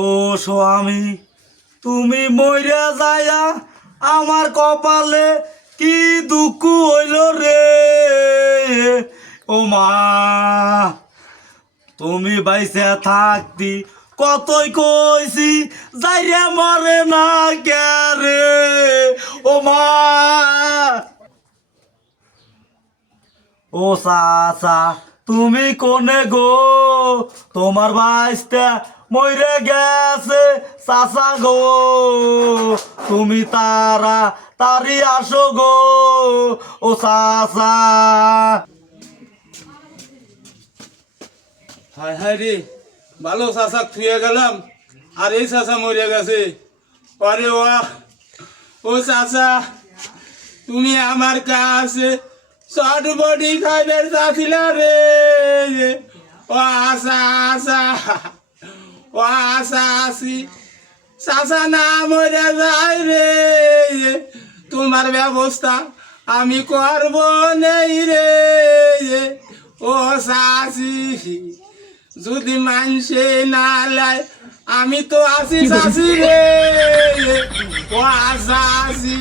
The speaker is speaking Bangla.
ও স্বামী, তুমি মইরা যায়া আমার কপালে কি দুঃখ হইল রে। ও মা, তুমি বাইসে থাকতি কতই কইছি যাইরে মরে না কে রে। ও মা, ও চাচা তুমি কোনে গো, তোমার বাইসটা মইরে গেছে চাচা গো, তুমি তারা তারি আসো গো। ও চাচা, হায় হায় রে, ভালো চাষা থুয়ে গেলাম আর এই চাষা মরে গেছে। আরে বাহ, ও চাষা তুমি আমার কাছে চটবটি খাইবার চাচ্ছিলা রে। ও আশা আশা, ও আশা আসি চাষা না মরে যায় রে। তোমার ব্যবস্থা আমি করব নেই রে। ও চাষি, যদি মানসে না লাই আমি তো আসি চাষি রে। ও আশা আসি।